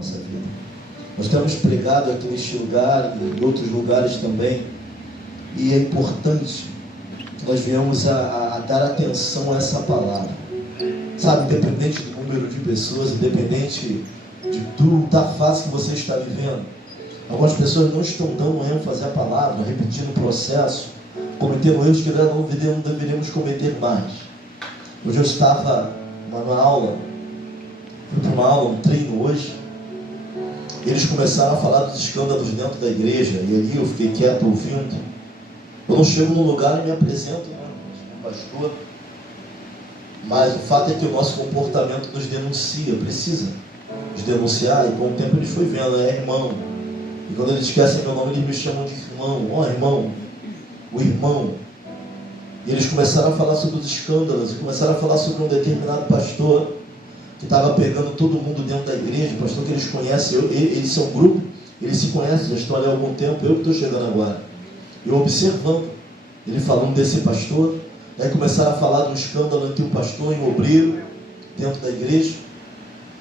nossa vida. Nós temos pregado aqui neste lugar e em outros lugares também, e é importante que nós venhamos a dar atenção a essa palavra. Sabe, independente do número de pessoas, independente da fase que você está vivendo, algumas pessoas não estão dando ênfase à palavra, repetindo o processo, cometendo erros que não deveríamos cometer mais. Hoje eu estava numa aula, fui para uma aula, um treino hoje, e eles começaram a falar dos escândalos dentro da igreja, e ali eu fiquei quieto ouvindo. Eu não chego num lugar e me apresento, pastor, mas o fato é que o nosso comportamento nos denuncia, precisa nos denunciar, e com o tempo eles foi vendo, irmão, e quando eles esquecem meu nome, eles me chamam de irmão, irmão, o irmão. E eles começaram a falar sobre os escândalos, e começaram a falar sobre um determinado pastor que estava pegando todo mundo dentro da igreja, pastor que eles conhecem, eles são um grupo, eles se conhecem, já estão ali há algum tempo, eu que estou chegando agora. Eu observando, ele falando desse pastor, aí começaram a falar de um escândalo entre um pastor e um obreiro dentro da igreja,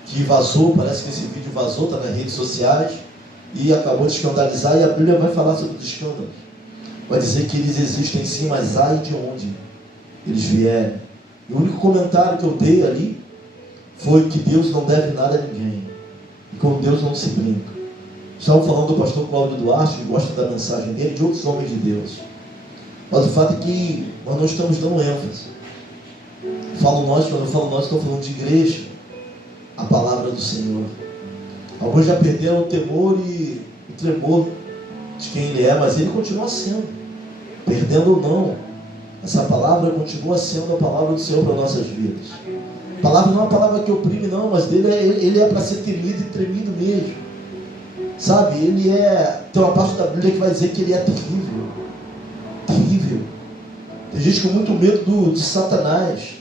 que vazou, parece que esse vídeo vazou, está nas redes sociais, e acabou de escandalizar, e a Bíblia vai falar sobre os escândalos. Vai dizer que eles existem sim, mas ai de onde eles vierem. E o único comentário que eu dei ali foi que Deus não deve nada a ninguém, e com Deus não se brinca. Estavam falando do pastor Cláudio Duarte, que gosta da mensagem dele, de outros homens de Deus. Mas o fato é que nós não estamos dando ênfase. Falo nós, quando eu falo nós, estou falando de igreja, a palavra do Senhor. Alguns já perderam o temor e o tremor de quem Ele é, mas Ele continua sendo. Perdendo ou não, essa palavra continua sendo a palavra do Senhor para nossas vidas. A palavra não é uma palavra que oprime, não, mas Ele é para ser temido e tremido mesmo. Sabe, tem uma parte da Bíblia que vai dizer que Ele é terrível. Terrível. Tem gente com muito medo de Satanás.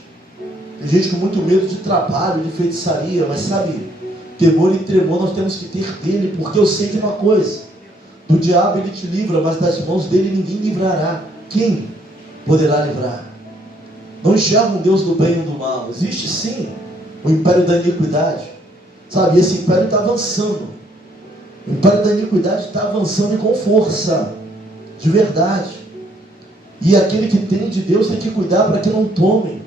Tem gente com muito medo de trabalho, de feitiçaria. Mas sabe, temor e tremor nós temos que ter dele, porque eu sei de uma coisa: do diabo ele te livra, mas das mãos dele ninguém livrará. Quem poderá livrar? Não enxerga um Deus do bem e do mal. Existe sim o império da iniquidade. Sabe, esse império está avançando. O império da iniquidade está avançando e com força, de verdade. E aquele que tem de Deus tem que cuidar para que não tomem.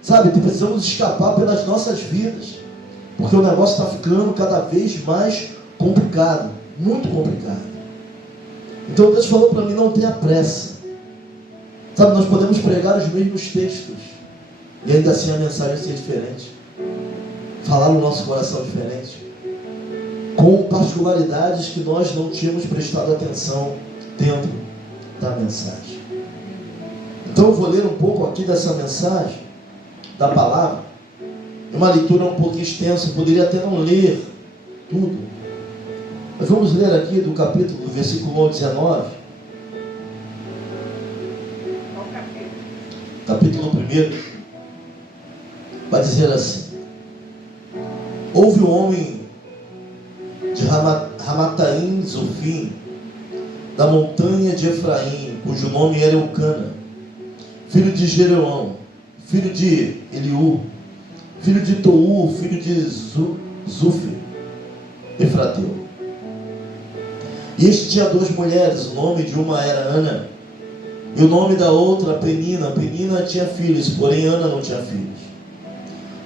Sabe, precisamos escapar pelas nossas vidas, porque o negócio está ficando cada vez mais complicado, muito complicado. Então Deus falou para mim: não tenha pressa. Sabe, nós podemos pregar os mesmos textos e ainda assim a mensagem ser diferente, falar no nosso coração diferente, com particularidades que nós não tínhamos prestado atenção dentro da mensagem. Então eu vou ler um pouco aqui dessa mensagem, da palavra. É uma leitura um pouco extensa, eu poderia até não ler tudo, mas vamos ler aqui do capítulo, do versículo 1 ao 19. Capítulo 1 vai dizer assim: houve um homem de Ramataim Zofim, da montanha de Efraim, cujo nome era Eucana, filho de Jeroão, filho de Eliú, filho de Tou, filho de Zufi, Efrateu. E este tinha duas mulheres, o nome de uma era Ana, e o nome da outra Penina. Penina tinha filhos, porém Ana não tinha filhos.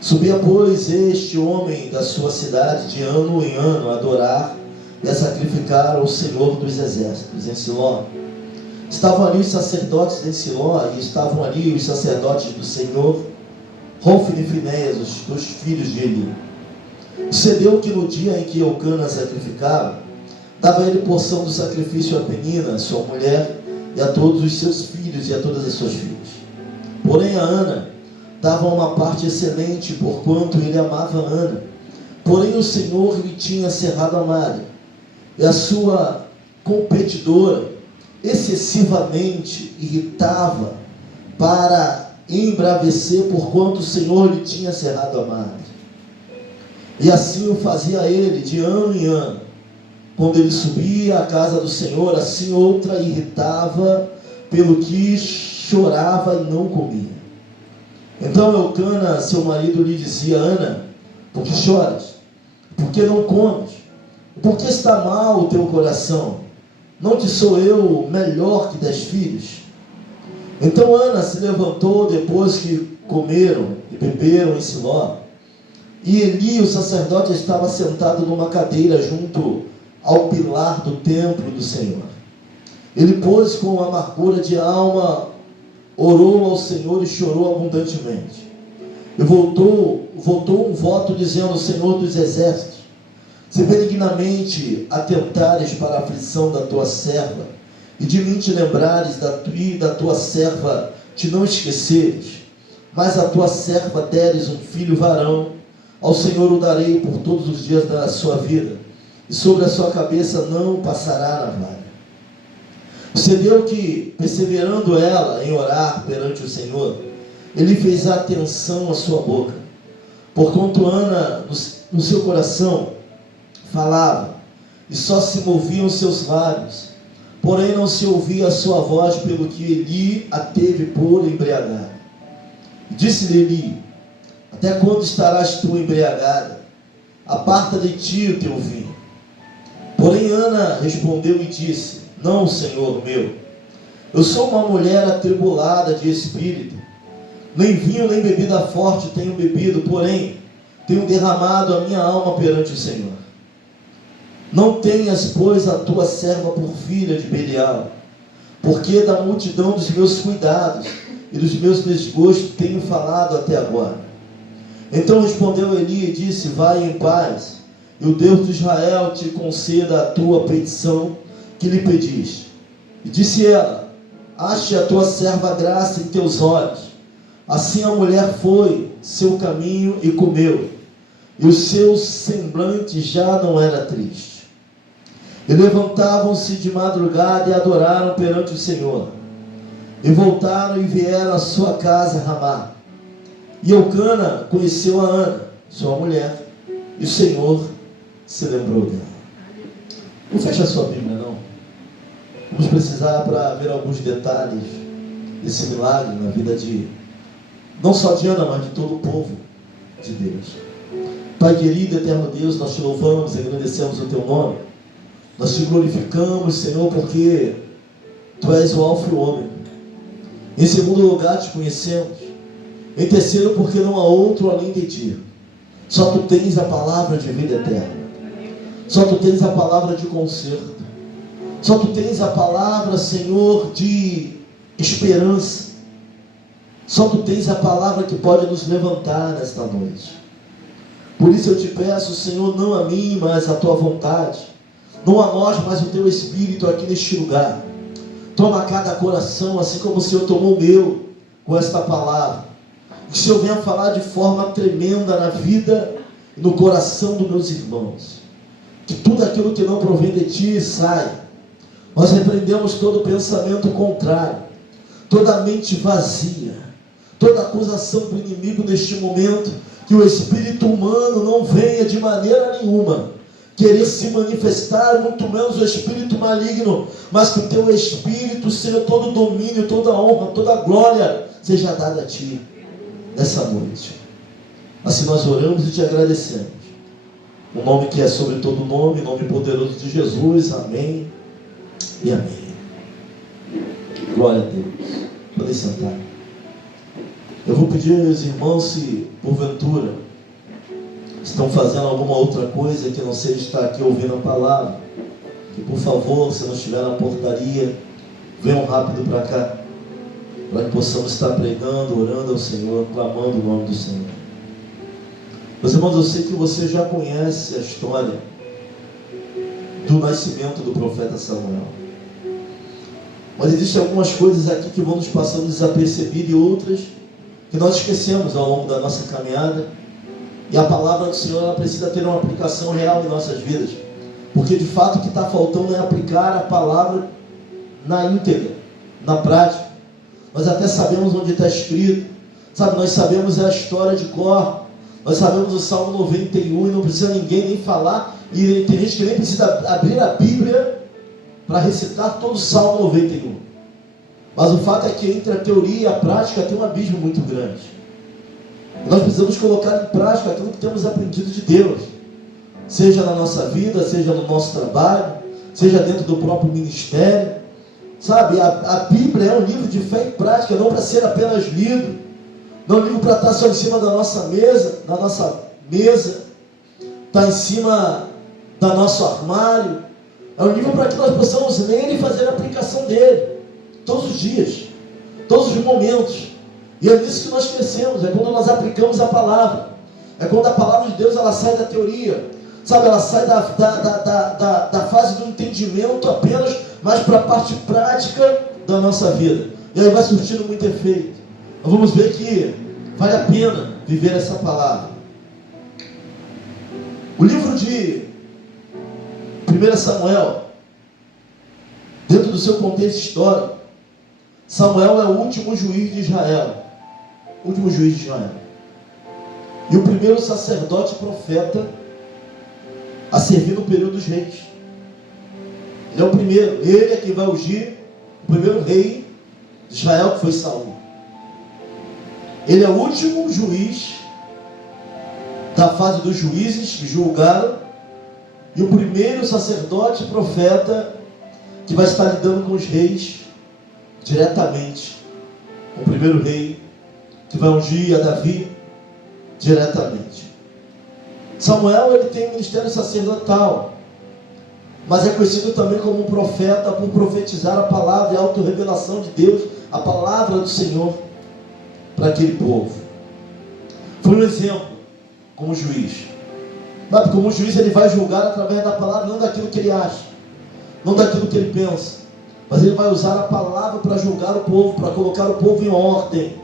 Subia, pois, este homem da sua cidade de ano em ano a adorar e a sacrificar ao Senhor dos Exércitos em Siló. Estavam ali os sacerdotes de Siló, e estavam ali os sacerdotes do Senhor, Hofni e Finéias, os dois filhos de Eli. Sucedeu que no dia em que Eucana sacrificava, dava ele porção do sacrifício a Penina, sua mulher, e a todos os seus filhos e a todas as suas filhas. Porém a Ana dava uma parte excelente, porquanto ele amava Ana. Porém o Senhor lhe tinha cerrado a madre, e a sua competidora excessivamente irritava para embravecer, porquanto o Senhor lhe tinha cerrado a madre. E assim o fazia ele de ano em ano. Quando ele subia à casa do Senhor, assim outra irritava, pelo que chorava e não comia. Então Eucana, seu marido, lhe dizia: Ana, por que choras? Por que não comes? Por que está mal o teu coração? Não te sou eu melhor que 10 filhos? Então Ana se levantou depois que comeram e beberam em Siló. E Eli, o sacerdote, estava sentado numa cadeira junto ao pilar do templo do Senhor. Ele, pois, com amargura de alma, orou ao Senhor e chorou abundantemente. E voltou um voto dizendo: Senhor dos exércitos, se benignamente atentares para a aflição da tua serva, e de mim te lembrares da tua serva te não esqueceres, mas a tua serva deres um filho varão, ao Senhor o darei por todos os dias da sua vida, e sobre a sua cabeça não passará navalha. Sucedeu que, perseverando ela em orar perante o Senhor, ele fez atenção à sua boca, porquanto Ana no seu coração falava, e só se moviam seus lábios, porém não se ouvia a sua voz, pelo que Eli a teve por embriagada. Disse-lhe Eli: até quando estarás tu embriagada? Aparta de ti o teu vinho. Porém Ana respondeu e disse: não, Senhor meu, eu sou uma mulher atribulada de espírito, nem vinho nem bebida forte tenho bebido, porém tenho derramado a minha alma perante o Senhor. Não tenhas, pois, a tua serva por filha de Belial, porque da multidão dos meus cuidados e dos meus desgostos tenho falado até agora. Então respondeu Eli e disse: vai em paz, e o Deus de Israel te conceda a tua petição que lhe pediste. E disse ela: ache a tua serva graça em teus olhos. Assim a mulher foi seu caminho e comeu, e o seu semblante já não era triste. E levantavam-se de madrugada e adoraram perante o Senhor. E voltaram e vieram à sua casa Ramá. E Eucana conheceu a Ana, sua mulher, e o Senhor se lembrou dela. Não fecha a sua Bíblia, não. Vamos precisar para ver alguns detalhes desse milagre na vida de, não só de Ana, mas de todo o povo de Deus. Pai querido, eterno Deus, nós te louvamos e agradecemos o teu nome. Nós te glorificamos, Senhor, porque tu és o Alfa e o Ômega. Em segundo lugar, te conhecemos. Em terceiro, porque não há outro além de ti. Só tu tens a palavra de vida eterna. Só tu tens a palavra de conserto. Só tu tens a palavra, Senhor, de esperança. Só tu tens a palavra que pode nos levantar nesta noite. Por isso eu te peço, Senhor, não a mim, mas a tua vontade. Não a nós, mas o teu Espírito aqui neste lugar. Toma cada coração, assim como o Senhor tomou o meu, com esta palavra. Que o Senhor venha falar de forma tremenda na vida e no coração dos meus irmãos. Que tudo aquilo que não provém de ti saia. Nós repreendemos todo pensamento contrário, toda mente vazia, toda acusação do inimigo neste momento. Que o espírito humano não venha de maneira nenhuma querer se manifestar, muito menos o espírito maligno, mas que o teu espírito, Senhor, todo domínio, toda honra, toda glória seja dada a ti nessa noite. Assim nós oramos e te agradecemos, o nome que é sobre todo nome, nome poderoso de Jesus. Amém e amém. Glória a Deus. Podem sentar. Eu vou pedir aos irmãos, se porventura estão fazendo alguma outra coisa que não seja estar aqui ouvindo a palavra, que por favor, se não estiver na portaria, venham rápido para cá, para que possamos estar pregando, orando ao Senhor, clamando o nome do Senhor. Meus irmãos, eu sei que você já conhece a história do nascimento do profeta Samuel, mas existem algumas coisas aqui que vão nos passando desapercebidas e outras que nós esquecemos ao longo da nossa caminhada. E a palavra do Senhor, ela precisa ter uma aplicação real em nossas vidas, porque de fato o que está faltando é aplicar a palavra na íntegra, na prática. Nós até sabemos onde está escrito, sabe? Nós sabemos a história de cor, nós sabemos o Salmo 91 e não precisa ninguém nem falar, e tem gente que nem precisa abrir a Bíblia para recitar todo o Salmo 91. Mas o fato é que entre a teoria e a prática tem um abismo muito grande. Nós precisamos colocar em prática aquilo que temos aprendido de Deus. seja na nossa vida, seja no nosso trabalho, seja dentro do próprio ministério. Sabe, a Bíblia é um livro de fé e prática, não para ser apenas lido, não é um livro para estar só em cima da nossa mesa, está em cima do nosso armário. É um livro para que nós possamos ler e fazer a aplicação dele, todos os dias, todos os momentos. E é nisso que nós crescemos, é quando nós aplicamos a palavra, é quando a palavra de Deus ela sai da teoria, sabe, ela sai da fase do entendimento apenas, mas para a parte prática da nossa vida. E aí vai surtindo muito efeito. Nós vamos ver que vale a pena viver essa palavra. O livro de 1 Samuel, dentro do seu contexto histórico, Samuel é o último juiz de Israel. E o primeiro sacerdote profeta a servir no período dos reis. Ele é o primeiro, ele é quem vai ungir o primeiro rei de Israel, que foi Saul. Ele é o último juiz da fase dos juízes que julgaram, e o primeiro sacerdote profeta que vai estar lidando com os reis diretamente. O primeiro rei que vai ungir a Davi diretamente. Samuel, ele tem um ministério sacerdotal, mas é conhecido também como um profeta por profetizar a palavra e a autorrevelação de Deus, a palavra do Senhor para aquele povo. Foi um exemplo como juiz. Sabe, como juiz ele vai julgar através da palavra, não daquilo que ele acha, não daquilo que ele pensa, mas ele vai usar a palavra para julgar o povo, para colocar o povo em ordem,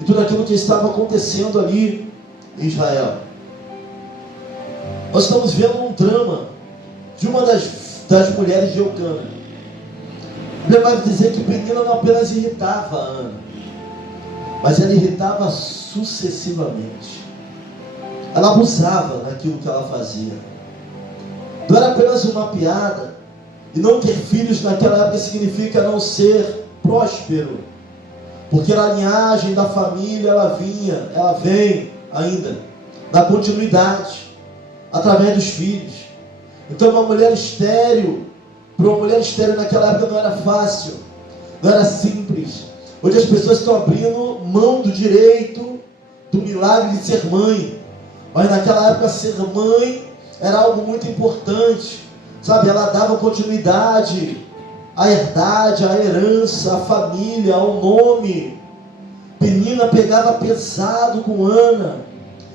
e tudo aquilo que estava acontecendo ali em Israel. Nós estamos vendo um drama de uma das mulheres de Eucana. A Bíblia vai dizer que Penina não apenas irritava a Ana, mas ela irritava sucessivamente. Ela abusava daquilo que ela fazia. Não era apenas uma piada. E não ter filhos naquela época significa não ser próspero, porque a linhagem da família ela vem ainda na continuidade através dos filhos. Então para uma mulher estéril naquela época não era fácil, não era simples. Hoje as pessoas estão abrindo mão do direito, do milagre de ser mãe, mas naquela época ser mãe era algo muito importante, sabe? Ela dava continuidade à herdade, à herança, à família, ao nome. Penina pegava pesado com Ana,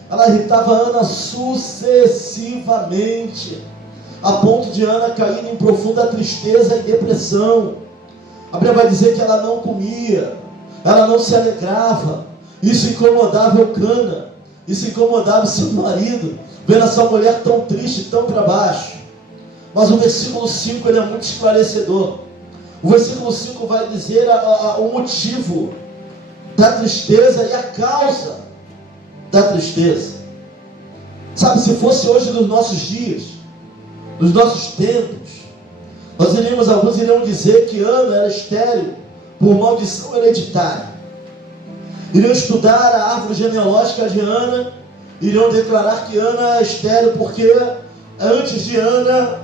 ela irritava Ana sucessivamente, a ponto de Ana cair em profunda tristeza e depressão. A Bíblia vai dizer que ela não comia, ela não se alegrava. Isso incomodava Eucana, isso incomodava seu marido, vendo essa mulher tão triste, tão para baixo. Mas o versículo 5 ele é muito esclarecedor. O versículo 5 vai dizer o motivo da tristeza e a causa da tristeza. Sabe, se fosse hoje nos nossos dias, nos nossos tempos, alguns iriam dizer que Ana era estéril por maldição hereditária. Iriam estudar a árvore genealógica de Ana, iriam declarar que Ana é estéril porque antes de Ana,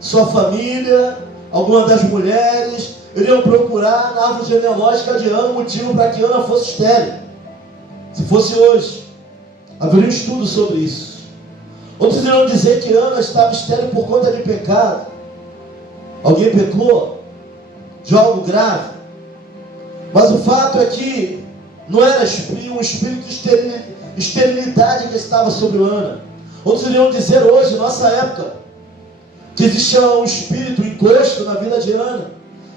sua família, alguma das mulheres, iriam procurar na árvore genealógica de Ana um motivo para que Ana fosse estéril. Se fosse hoje, haveria um estudo sobre isso. Outros iriam dizer que Ana estava estéril por conta de pecado. Alguém pecou de algo grave. Mas o fato é que não era um espírito de esterilidade que estava sobre Ana. Outros iriam dizer hoje, nossa época, que existia um espírito, um encosto na vida de Ana,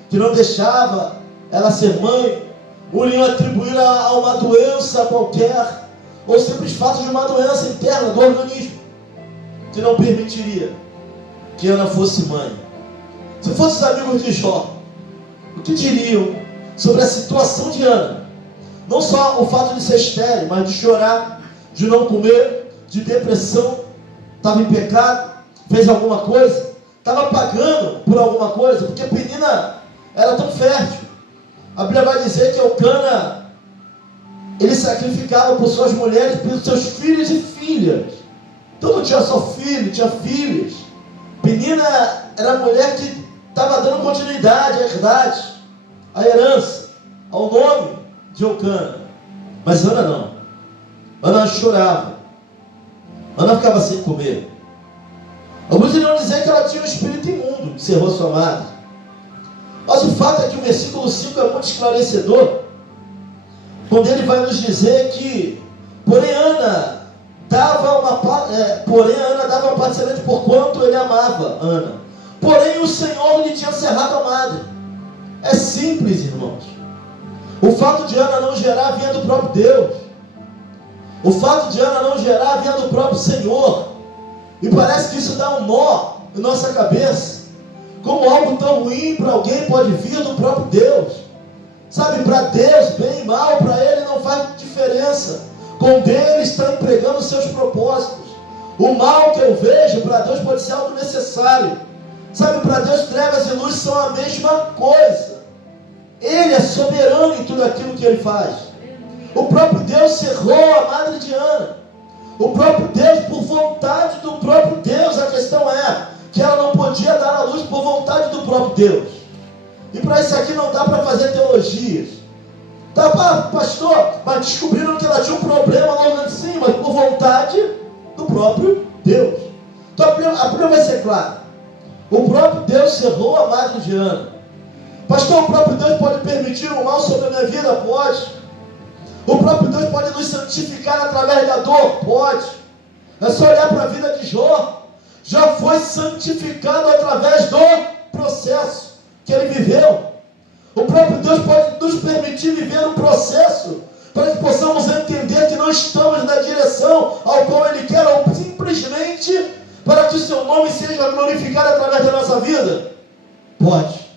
que não deixava ela ser mãe. Ou iriam atribuir a uma doença qualquer, ou simples fato de uma doença interna do organismo, que não permitiria que Ana fosse mãe. Se fossem os amigos de Jó, o que diriam sobre a situação de Ana? Não só o fato de ser estéril, mas de chorar, de não comer, de depressão, estava em pecado, fez alguma coisa, estava pagando por alguma coisa, porque Penina era tão fértil. A Bíblia vai dizer que Eucana, ele sacrificava por suas mulheres, pelos seus filhos e filhas. Então não tinha só filho, tinha filhos. Penina era a mulher que estava dando continuidade à herdade, à herança, ao nome de Eucana. Mas Ana não. Ana chorava. Ana ficava sem comer. Alguns iriam dizer que ela tinha um espírito imundo, que cerrou sua madre. Mas o fato é que o versículo 5 é muito esclarecedor, quando ele vai nos dizer que, porém Ana dava uma parte excelente por quanto ele amava Ana. Porém o Senhor lhe tinha cerrado a madre. É simples, irmãos. O fato de Ana não gerar vinha do próprio Deus. O fato de Ana não gerar vinha do próprio Senhor. E parece que isso dá um nó em nossa cabeça. Como algo tão ruim para alguém pode vir do próprio Deus. Sabe, para Deus, bem e mal, para Ele não faz diferença. Com Ele está empregando os seus propósitos. O mal que eu vejo, para Deus pode ser algo necessário. Sabe, para Deus trevas e luz são a mesma coisa. Ele é soberano em tudo aquilo que Ele faz. O próprio Deus cerrou a madre de Ana. O próprio Deus, por vontade do próprio Deus, a questão é que ela não podia dar à luz por vontade do próprio Deus. E para isso aqui não dá para fazer teologias. Tá, pastor, mas descobriram que ela tinha um problema logo de cima, por vontade do próprio Deus. Então a primeira vai ser clara. O próprio Deus cerrou a madre de Ana. Pastor, o próprio Deus pode permitir o mal sobre a minha vida? Pode. O próprio Deus pode nos santificar através da dor? Pode. É só olhar para a vida de Jó. Já foi santificado através do processo que ele viveu. O próprio Deus pode nos permitir viver um processo para que possamos entender que não estamos na direção ao qual Ele quer, ou simplesmente para que o seu nome seja glorificado através da nossa vida? Pode.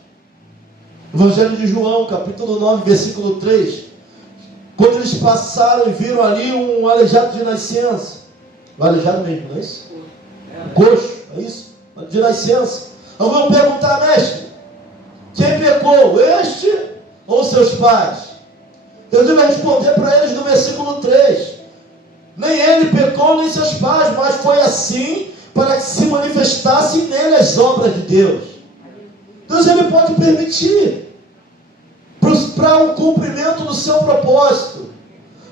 Evangelho de João, capítulo 9, versículo 3. Quando eles passaram e viram ali um aleijado de nascença. O aleijado mesmo, não é isso? Coxo, é isso? De nascença. Alguém vai perguntar, mestre, quem pecou? Este ou seus pais? Deus vai responder para eles no versículo 3. Nem ele pecou, nem seus pais, mas foi assim para que se manifestassem nele as obras de Deus. Deus ele pode permitir para o cumprimento do seu propósito,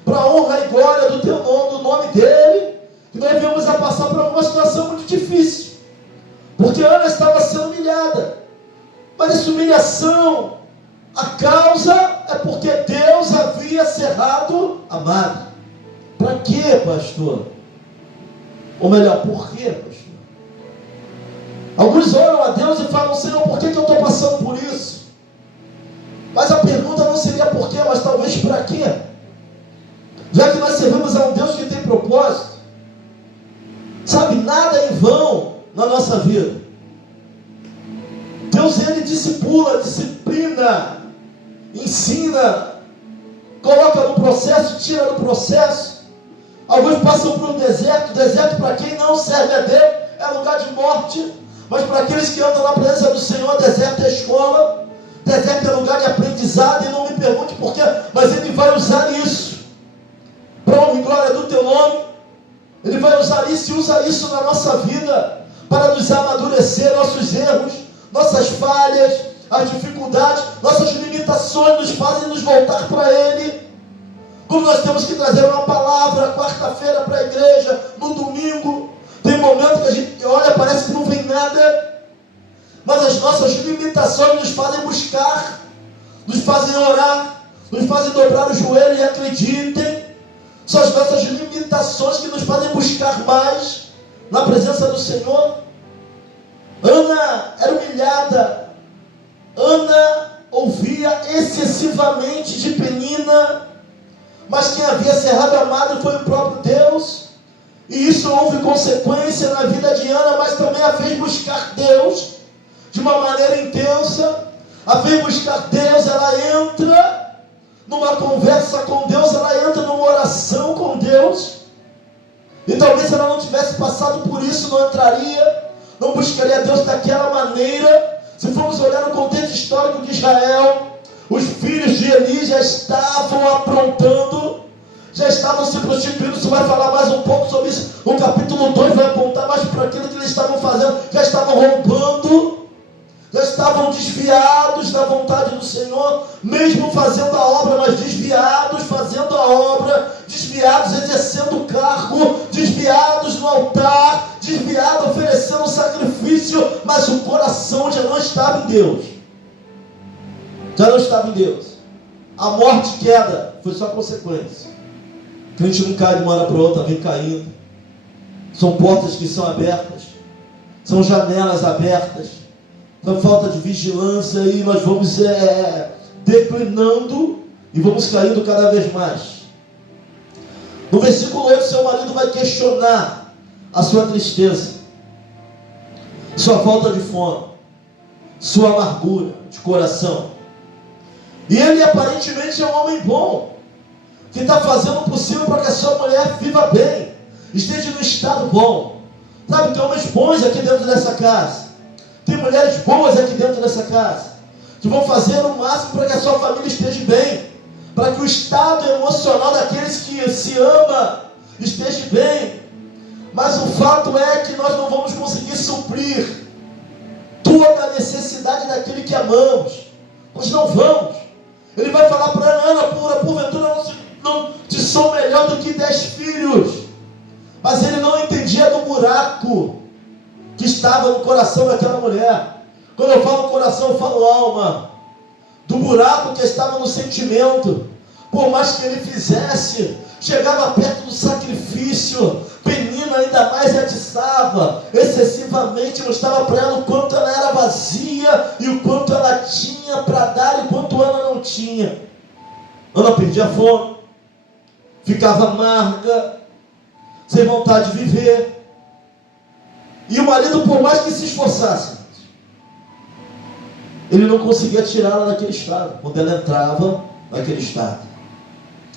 para a honra e glória do teu nome, do nome dele, que nós viemos a passar por uma situação muito difícil, porque Ana estava sendo humilhada. Mas essa humilhação, a causa é porque Deus havia cerrado a madre. Para quê, pastor? Ou melhor, por quê, pastor? Alguns oram a Deus e falam, Senhor, por que eu estou passando por isso? Mas a pergunta não seria por quê, mas talvez para quê? Já que nós servimos a um Deus que tem propósito. Sabe, nada é em vão na nossa vida. Deus, ele discipula, disciplina, ensina, coloca no processo, tira do processo. Alguns passam por um deserto. Deserto para quem não serve a Deus é lugar de morte. Mas para aqueles que andam na presença do Senhor, deserto é escola. Deserto é lugar de aprendizado. E não me pergunte por quê, mas Ele vai usar isso para honra e glória do teu nome. Ele vai usar isso e usa isso na nossa vida para nos amadurecer, nossos erros, nossas falhas, as dificuldades, nossas limitações nos fazem nos voltar para Ele. Como nós temos que trazer uma palavra quarta-feira para a igreja, no domingo, tem momento que a gente olha, parece que não vem nada, mas as nossas limitações nos fazem buscar, nos fazem orar, nos fazem dobrar o joelho e acreditem, são as nossas limitações que nos fazem buscar mais na presença do Senhor. Ana era humilhada, Ana ouvia excessivamente de Penina, mas quem havia cerrado a madre foi o próprio Deus, e isso houve consequência na vida de Ana, mas também a fez buscar Deus de uma maneira intensa, a fez buscar Deus. Ela entra numa conversa com Deus, ela entra numa oração com Deus, e talvez ela não tivesse passado por isso, não entraria, não buscaria Deus daquela maneira. Se formos olhar no contexto histórico de Israel, os filhos de Eli já estavam aprontando, já estavam se prostituindo. Você vai falar mais um pouco sobre isso Apocalipse, o capítulo 2 vai apontar mais para aquilo que eles estavam fazendo. Já estavam roubando, já estavam desviados da vontade do Senhor, mesmo fazendo a obra, mas desviados fazendo a obra, desviados exercendo o cargo, desviados no altar, desviados oferecendo sacrifício, mas o coração já não estava em Deus. Já não estava em Deus. A morte e queda foi só consequência. O crente não cai de uma hora para outra, vem caindo. São portas que são abertas, são janelas abertas, são falta de vigilância, e nós vamos declinando e vamos caindo cada vez mais. No versículo 8, seu marido vai questionar a sua tristeza, sua falta de fome, sua amargura de coração. E ele aparentemente é um homem bom, que está fazendo o possível para que a sua mulher viva bem, esteja no estado bom. Sabe, tem homens bons aqui dentro dessa casa, tem mulheres boas aqui dentro dessa casa, que vão fazer o máximo para que a sua família esteja bem, para que o estado emocional daqueles que se ama esteja bem. Mas o fato é que nós não vamos conseguir suprir toda a necessidade daquele que amamos. Nós não vamos. Ele vai falar para Ana: porventura não te sou melhor do que 10 filhos. Mas ele não entendia do buraco que estava no coração daquela mulher. Quando eu falo coração, eu falo alma. Do buraco que estava no sentimento. Por mais que ele fizesse, chegava perto do sacrifício, Penina ainda mais atiçava, excessivamente mostrava para ela o quanto ela era vazia e o quanto ela tinha para dar e o quanto Ana não tinha. Ana perdia fome, ficava amarga, sem vontade de viver. E o marido, por mais que se esforçasse, ele não conseguia tirá-la daquele estado, quando ela entrava naquele estado.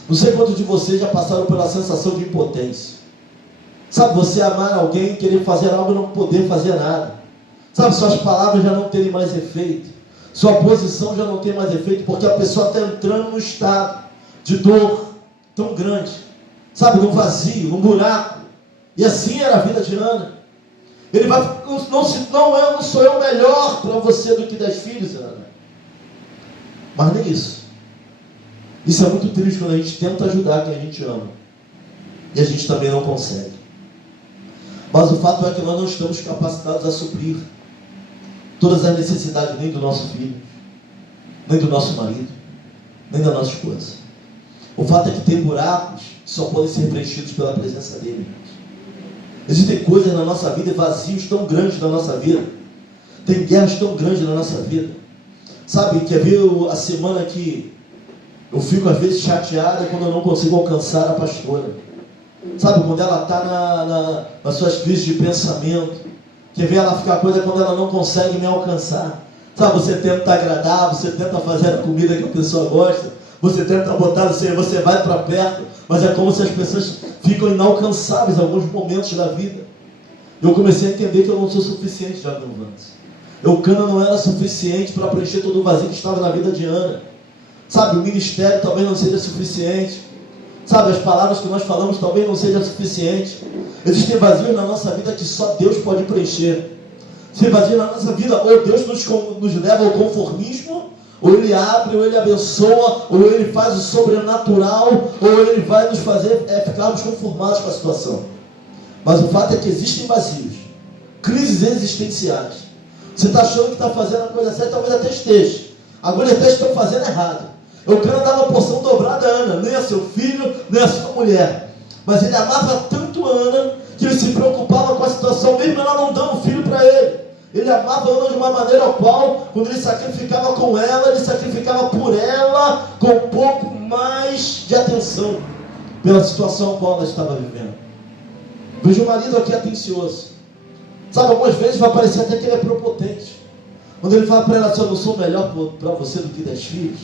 Não sei quantos de vocês já passaram pela sensação de impotência. Sabe, você amar alguém, querer fazer algo e não poder fazer nada. Sabe, suas palavras já não terem mais efeito, sua posição já não tem mais efeito, porque a pessoa está entrando num estado de dor tão grande, sabe, num vazio, num buraco. E assim era a vida de Ana. Ele vai, não sou eu melhor para você do que 10 filhos, Ana. Mas nem isso. Isso é muito triste quando a gente tenta ajudar quem a gente ama e a gente também não consegue. Mas o fato é que nós não estamos capacitados a suprir todas as necessidades, nem do nosso filho, nem do nosso marido, nem da nossa esposa. O fato é que tem buracos que só podem ser preenchidos pela presença dele. Existem coisas na nossa vida, vazios tão grandes na nossa vida, tem guerras tão grandes na nossa vida. Sabe, quer ver a semana que eu fico às vezes chateada quando eu não consigo alcançar a pastora. Sabe, quando ela está nas suas crises de pensamento. Quer ver ela ficar coisa quando ela não consegue me alcançar. Sabe, você tenta agradar, você tenta fazer a comida que a pessoa gosta, você tenta botar, você vai para perto, mas é como se as pessoas ficam inalcançáveis em alguns momentos da vida. Eu comecei a entender que eu não sou suficiente já antes. Eucana não era suficiente para preencher todo o vazio que estava na vida de Ana. Sabe, o ministério talvez não seja suficiente. Sabe, as palavras que nós falamos talvez não sejam suficientes. Existem vazios na nossa vida que só Deus pode preencher. Se vazio na nossa vida, ou Deus nos leva ao conformismo, ou Ele abre, ou Ele abençoa, ou Ele faz o sobrenatural, ou Ele vai nos fazer ficarmos conformados com a situação. Mas o fato é que existem vazios, crises existenciais. Você está achando que está fazendo a coisa certa, talvez até esteja. Agora até estão fazendo errado. Eucana dava uma porção dobrada a Ana, nem a seu filho, nem a sua mulher. Mas ele amava tanto Ana, que ele se preocupava com a situação, mesmo ela não dando filho para ele. Ele amava Ana de uma maneira ao qual, quando ele sacrificava com ela, ele sacrificava por ela, com um pouco mais de atenção, pela situação a qual ela estava vivendo. Veja o marido aqui atencioso. Sabe, algumas vezes vai parecer até que ele é prepotente. Quando ele fala para ela assim: eu não sou melhor para você do que 10 filhos.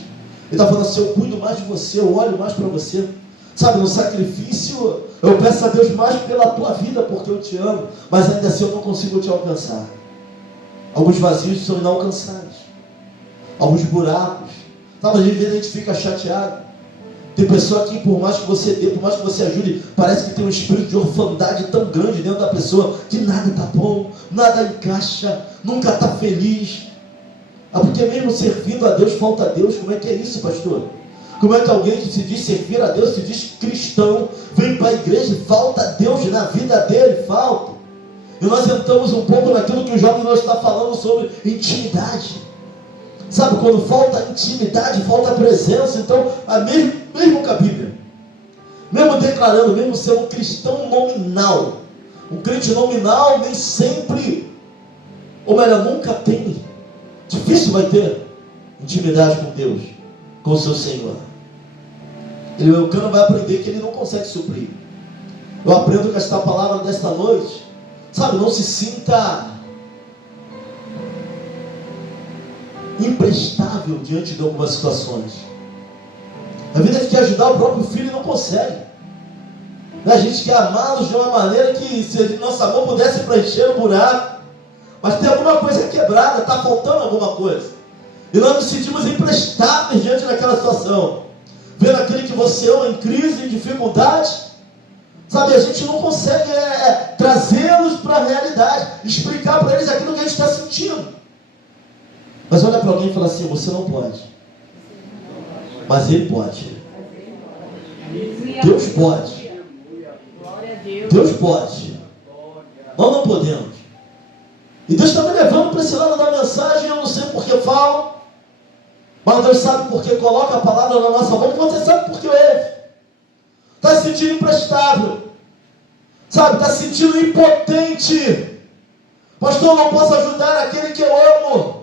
Ele está falando assim: eu cuido mais de você, eu olho mais para você. Sabe, no sacrifício, eu peço a Deus mais pela tua vida, porque eu te amo, mas ainda assim eu não consigo te alcançar. Alguns vazios são inalcançáveis. Alguns buracos. Sabe, às vezes a gente fica chateado Tem pessoa que por mais que você dê, por mais que você ajude, parece que tem um espírito de orfandade tão grande dentro da pessoa, que nada está bom, nada encaixa, nunca está feliz. Porque mesmo servindo a Deus, falta a Deus. Como é que é isso, pastor? Como é que alguém que se diz servir a Deus, se diz cristão, vem para a igreja e falta Deus na vida dele? Falta. E nós entramos um pouco naquilo que o jovem nós está falando sobre intimidade. Sabe, quando falta intimidade, falta presença. Então, mesmo com a Bíblia, mesmo declarando, mesmo sendo um cristão nominal, um crente nominal nem sempre, ou melhor, nunca tem, difícil vai ter intimidade com Deus, com o seu Senhor. O cano vai aprender que ele não consegue suprir. Eu aprendo com esta palavra desta noite. Sabe, não se sinta imprestável diante de algumas situações. A vida quer ajudar o próprio filho e não consegue. A gente quer amá-los de uma maneira que, se nosso amor pudesse preencher o buraco, mas tem alguma coisa quebrada, está faltando alguma coisa, e nós nos sentimos imprestáveis diante daquela situação. Vendo aquele que você ama em crise, em dificuldade, sabe, a gente não consegue trazê-los para a realidade, explicar para eles aquilo que a gente está sentindo. Mas olha para alguém e fala assim: você não pode, mas ele pode. Deus pode. Deus pode. Nós não podemos. E Deus está me levando para esse lado da mensagem. Eu não sei por que falo, mas Deus sabe por que coloca a palavra na nossa boca. Você sabe por que ouve. Está se sentindo imprestável, sabe, está se sentindo impotente. Pastor, eu não posso ajudar aquele que eu amo.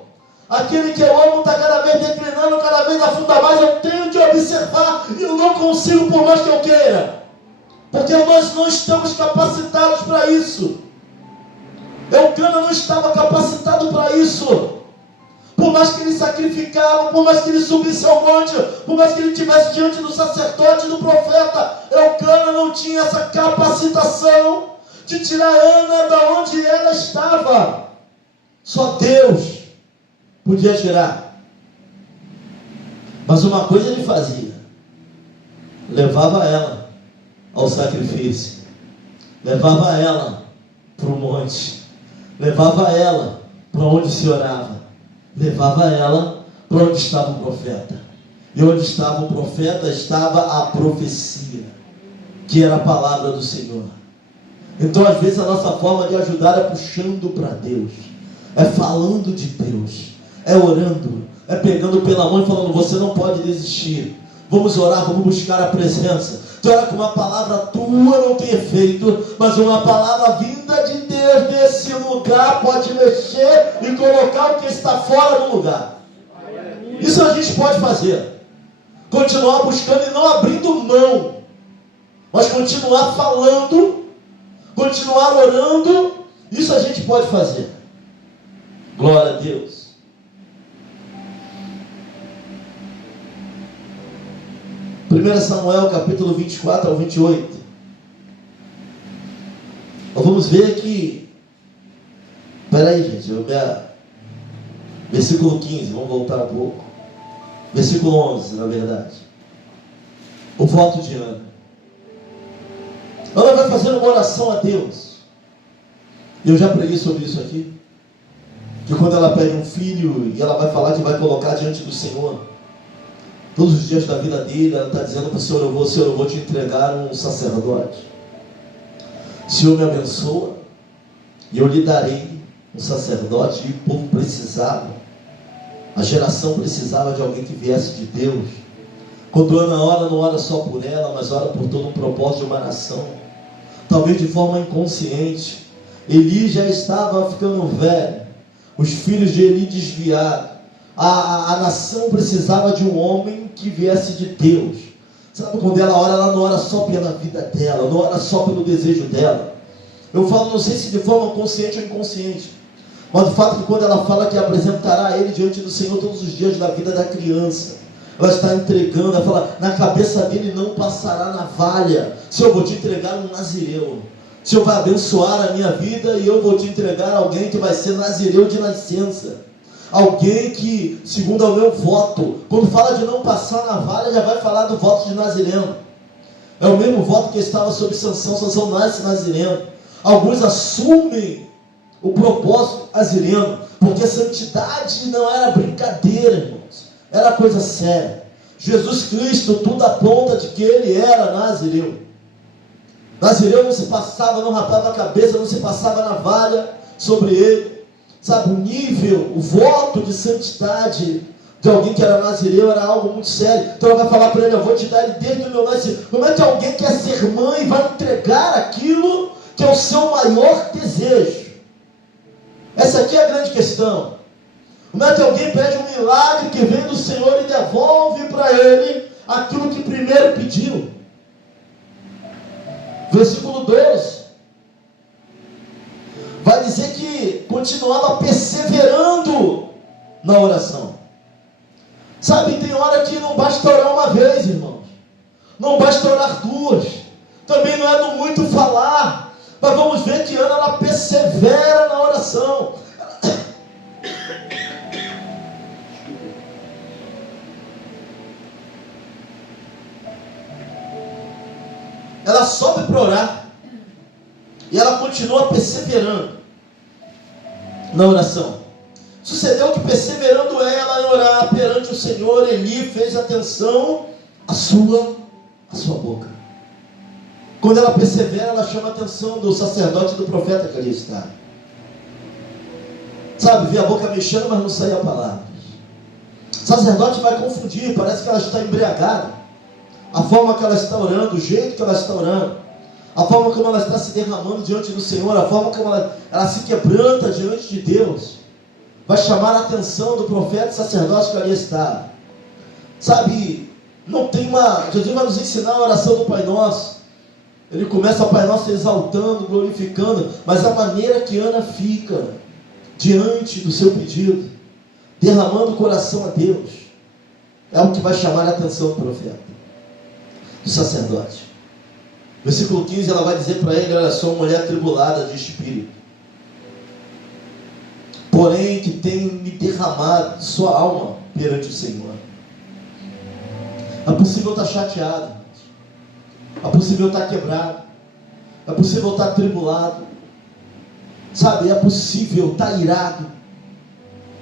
Aquele que eu amo está cada vez declinando, cada vez afunda mais. Eu tenho que observar e eu não consigo, por mais que eu queira, porque nós não estamos capacitados para isso. Eucana não estava capacitado para isso. Por mais que ele sacrificava, por mais que ele subisse ao monte, por mais que ele estivesse diante do sacerdote, do profeta, Eucana não tinha essa capacitação de tirar Ana da onde ela estava. Só Deus podia tirar. Mas uma coisa ele fazia: levava ela ao sacrifício, levava ela para o monte, levava ela para onde se orava, levava ela para onde estava o profeta. E onde estava o profeta estava a profecia, que era a palavra do Senhor. Então às vezes a nossa forma de ajudar é puxando para Deus, é falando de Deus, é orando, é pegando pela mão e falando: você não pode desistir, vamos orar, vamos buscar a presença. Tu ora com uma palavra tua não tem efeito, mas uma palavra vinda de Deus nesse lugar pode mexer e colocar o que está fora do lugar. Isso a gente pode fazer, continuar buscando e não abrindo mão, mas continuar falando, continuar orando. Isso a gente pode fazer. Glória a Deus. Primeiro Samuel capítulo 24 ao 28. Nós vamos ver que, peraí gente, versículo 15, vamos voltar um pouco, versículo 11 na verdade, o voto de Ana. Ela vai fazer uma oração a Deus. Eu já preguei sobre isso aqui, que quando ela pede um filho e ela vai falar que vai colocar diante do Senhor, todos os dias da vida dele, ela está dizendo para o Senhor: Senhor, eu vou te entregar um sacerdote. O Senhor me abençoa e eu lhe darei um sacerdote. E o povo precisava, a geração precisava de alguém que viesse de Deus. Quando Ana ora, não ora só por ela, mas ora por todo um propósito de uma nação. Talvez de forma inconsciente, Eli já estava ficando velho, os filhos de Eli desviados. A nação precisava de um homem que viesse de Deus. Sabe, quando ela ora, ela não ora só pela vida dela, não ora só pelo desejo dela. Eu falo, não sei se de forma consciente ou inconsciente, mas o fato é que quando ela fala que apresentará ele diante do Senhor todos os dias da vida da criança, ela está entregando, ela fala: na cabeça dele não passará navalha. Senhor, eu vou te entregar um nazireu. O Senhor vai abençoar a minha vida e eu vou te entregar alguém que vai ser nazireu de nascença. Alguém que, segundo o meu voto, quando fala de não passar na navalha, já vai falar do voto de Nazireno. É o mesmo voto que estava sob Sansão. Sansão nasce nazireno. Alguns assumem o propósito nazireno, porque santidade não era brincadeira, irmãos. Era coisa séria. Jesus Cristo, tudo aponta de que ele era nazireu. Nazireu não se passava, não rapava a cabeça, não se passava navalha sobre ele. Sabe, o nível, o voto de santidade de alguém que era nazireu era algo muito sério. Então ela vai falar para ele: eu vou te dar ele desde o meu nascimento. Como é que alguém quer ser mãe e vai entregar aquilo que é o seu maior desejo? Essa aqui é a grande questão. Como é que alguém pede um milagre que vem do Senhor e devolve para ele aquilo que primeiro pediu? Versículo 12 vai dizer que continuava perseverando na oração. Sabe, tem hora que não basta orar uma vez, irmãos. Não basta orar duas. Também não é do muito falar. Mas vamos ver que Ana, ela persevera na oração. Ela sobe para orar. E ela continua perseverando na oração. Sucedeu que, perseverando ela em orar perante o Senhor, Eli fez atenção à sua boca. Quando ela persevera, ela chama a atenção do sacerdote e do profeta que ali está. Sabe, vê a boca mexendo, mas não sai a palavra. O sacerdote vai confundir, parece que ela está embriagada. A forma que ela está orando, o jeito que ela está orando, a forma como ela está se derramando diante do Senhor, a forma como ela se quebranta diante de Deus, vai chamar a atenção do profeta e sacerdote que ali está. Sabe, não tem Jesus vai nos ensinar a oração do Pai Nosso. Ele começa o Pai Nosso exaltando, glorificando, mas a maneira que Ana fica diante do seu pedido, derramando o coração a Deus, é o que vai chamar a atenção do profeta, do sacerdote. Versículo 15, ela vai dizer para ele: olha, sou mulher atribulada de espírito, porém que tem me derramado sua alma perante o Senhor. É possível estar chateado, é possível estar quebrado, é possível estar atribulado, sabe, é possível estar irado,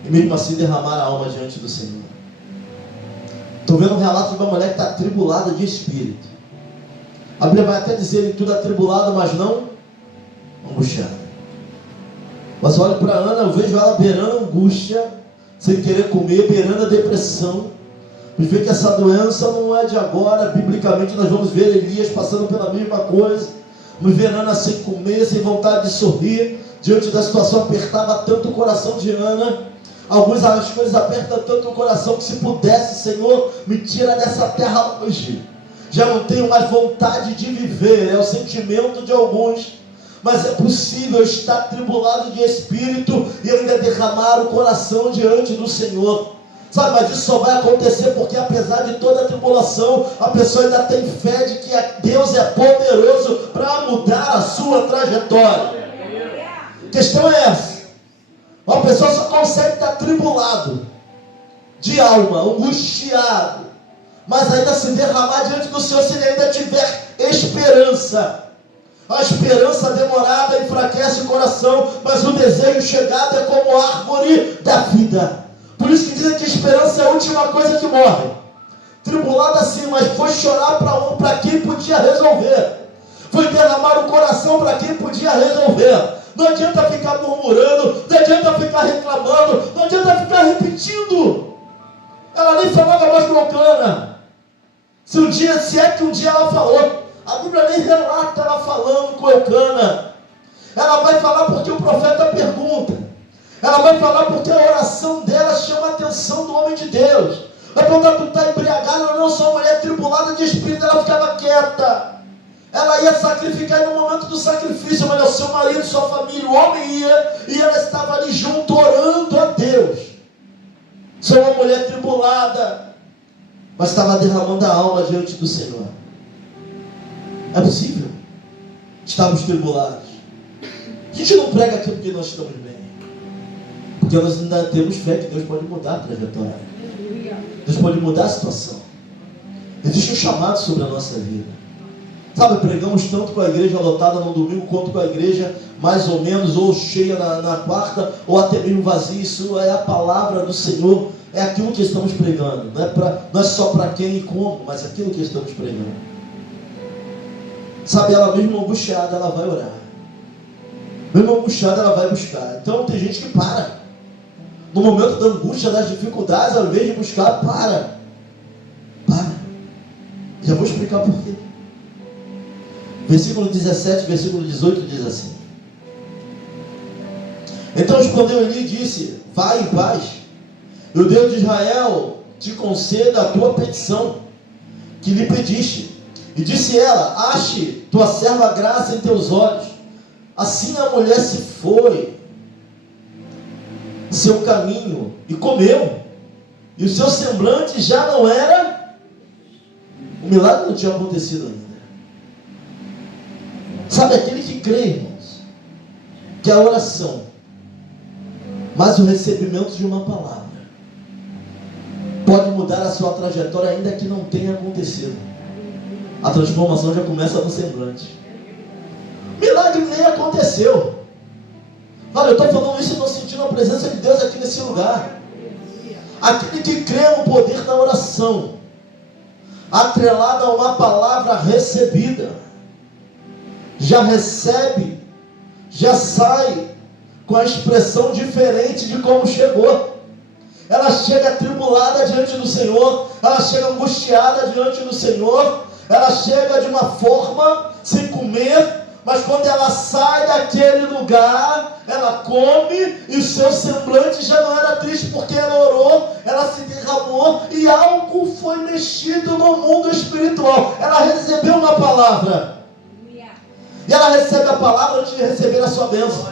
e mesmo assim derramar a alma diante do Senhor. Estou vendo um relato de uma mulher que está atribulada de espírito. A Bíblia vai até dizer: em tudo atribulada, mas não angustiada. Mas olha para Ana, eu vejo ela beirando a angústia, sem querer comer, beirando a depressão. Vamos ver que essa doença não é de agora. Biblicamente nós vamos ver Elias passando pela mesma coisa. Vamos ver Ana sem comer, sem vontade de sorrir, diante da situação. Apertava tanto o coração de Ana. Algumas as coisas apertam tanto o coração que, se pudesse, Senhor, me tira dessa terra hoje. Já não tenho mais vontade de viver. É o sentimento de alguns. Mas é possível estar atribulado de espírito e ainda derramar o coração diante do Senhor. Sabe, mas isso só vai acontecer porque, apesar de toda a tribulação, a pessoa ainda tem fé de que Deus é poderoso para mudar a sua trajetória. A questão é essa. Uma pessoa só consegue estar atribulado de alma, angustiado, mas ainda se derramar diante do Senhor se ele ainda tiver esperança. A esperança demorada enfraquece o coração, mas o desejo chegado é como a árvore da vida. Por isso que dizem que a esperança é a última coisa que morre. Tribulado assim, mas foi chorar para quem podia resolver. Foi derramar o coração para quem podia resolver. Não adianta ficar murmurando, não adianta ficar reclamando, não adianta ficar repetindo. Ela nem falava mais com Eucana. Se é que um dia ela falou. A Bíblia nem relata ela falando com Eucana. Ela vai falar porque o profeta pergunta. Ela vai falar porque a oração dela chama a atenção do homem de Deus. Vai perguntar: tu está embriagado? Eu não sou uma mulher tribulada de espírito. Ela ficava quieta. Ela ia sacrificar, e no momento do sacrifício, olha, o seu marido, sua família, o homem ia, e ela estava ali junto, orando a Deus. Sou uma mulher tribulada, mas estava derramando a alma diante do Senhor. É possível. Estamos tribulados. A gente não prega aqui porque nós estamos bem, porque Porque nós ainda temos fé que Deus pode mudar a trajetória. Deus pode mudar a situação. Existe um chamado sobre a nossa vida. Sabe, pregamos tanto com a igreja lotada no domingo, quanto com a igreja mais ou menos, ou cheia na quarta, ou até mesmo vazia. Isso é a palavra do Senhor, é aquilo que estamos pregando. Não é só para quem e como, mas aquilo que estamos pregando. Sabe, ela mesmo angustiada, ela vai orar. Mesmo angustiada, ela vai buscar. Então tem gente que para. No momento da angústia, das dificuldades, ao invés de buscar, para. Já vou explicar por quê. Versículo 17, versículo 18 diz assim: então respondeu Eli e disse: vai em paz, e o Deus de Israel te conceda a tua petição que lhe pediste. E disse ela: ache tua serva graça em teus olhos. Assim a mulher se foi seu caminho e comeu, e o seu semblante já não era. O milagre não tinha acontecido ainda. Sabe, aquele que crê, irmãos, que a oração, mas o recebimento de uma palavra, pode mudar a sua trajetória ainda que não tenha acontecido. A transformação já começa no semblante. O milagre nem aconteceu. Olha, eu estou falando isso e estou sentindo a presença de Deus aqui nesse lugar. Aquele que crê no poder da oração, atrelado a uma palavra recebida, já recebe, já sai com a expressão diferente de como chegou. Ela chega atribulada diante do Senhor, ela chega angustiada diante do Senhor, ela chega de uma forma sem comer, mas quando ela sai daquele lugar, ela come, e o seu semblante já não era triste, porque ela orou, ela se derramou, e algo foi mexido no mundo espiritual. Ela recebeu uma palavra, e ela recebe a palavra antes de receber a sua bênção.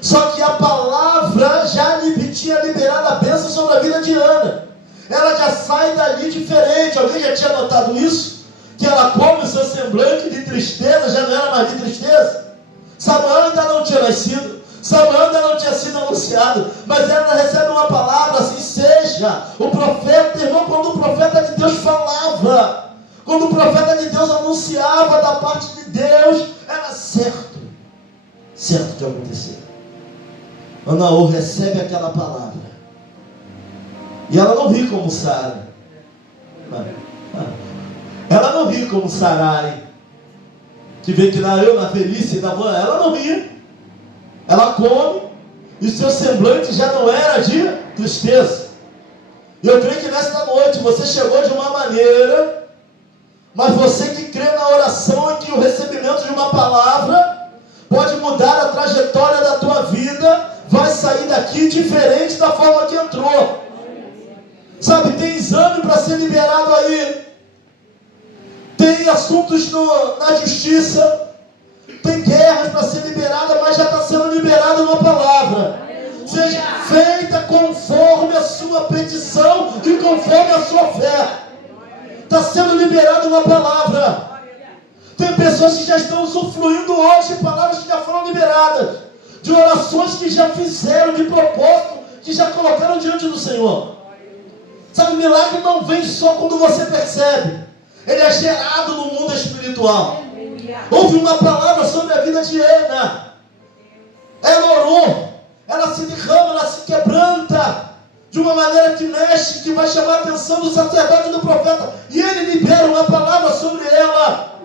Só que a palavra já tinha liberado a bênção sobre a vida de Ana. Ela já sai dali diferente. Alguém já tinha notado isso? Que ela come o seu semblante de tristeza, já não era mais de tristeza. Samuel ainda não tinha nascido, Samuel ainda não tinha sido anunciado, mas ela recebe uma palavra, assim seja. O profeta, irmão, quando o profeta de Deus falava, quando o profeta de Deus anunciava da parte de Deus, era certo de acontecer. Ana recebe aquela palavra, e ela não ri como Sara. Ela não ri como Sarai, que vê que na velhice da avó, ela não ri. Ela come, e seu semblante já não era de tristeza. E eu creio que nesta noite você chegou de uma maneira, mas você que crê na oração e que o recebimento de uma palavra pode mudar a trajetória da tua vida, vai sair daqui diferente da forma que entrou. Sabe, tem exame para ser liberado aí, tem assuntos na justiça, tem guerras para ser liberada, mas já está sendo liberada uma palavra. Seja feita conforme a sua petição e conforme a sua fé. Está sendo liberada uma palavra. Tem pessoas que já estão usufruindo hoje de palavras que já foram liberadas, de orações que já fizeram, de propósito que já colocaram diante do Senhor. Sabe, o milagre não vem só quando você percebe. Ele é gerado no mundo espiritual. Houve uma palavra sobre a vida de Ana. Ela orou, ela se derrama, ela se quebranta de uma maneira que mexe, que vai chamar a atenção do sacerdote e do profeta. E ele libera uma palavra sobre ela.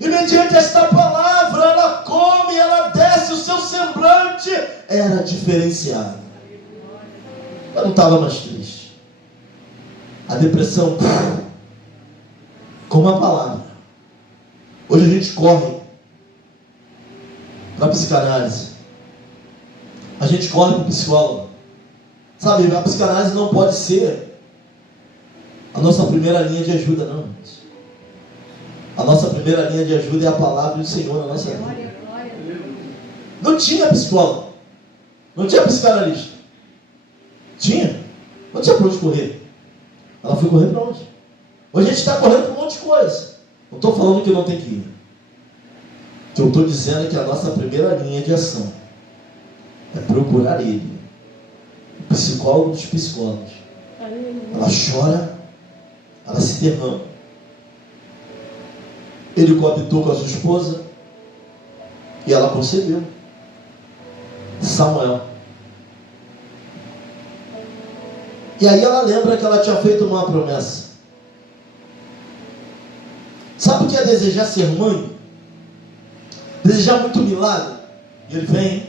E mediante esta palavra, ela come, ela desce, o seu semblante era diferenciado. Ela não estava mais triste. A depressão, como a palavra. Hoje a gente corre para a psicanálise. A gente corre para o psicólogo. Sabe, a psicanálise não pode ser a nossa primeira linha de ajuda, não. A nossa primeira linha de ajuda é a palavra do Senhor na nossa vida. Não tinha psicólogo, não tinha psicanalista. Tinha, não tinha para onde correr. Ela foi correr para onde? Hoje a gente está correndo para um monte de coisa. Não estou falando que não tem que ir. O que eu estou dizendo é que a nossa primeira linha de ação é procurar Ele. psicólogo dos psicólogos. Ela chora, ela se derrama. Ele coabitou com a sua esposa e ela concebeu Samuel. E aí ela lembra que ela tinha feito uma promessa. Sabe o que é desejar ser mãe? Desejar muito milagre. E ele vem.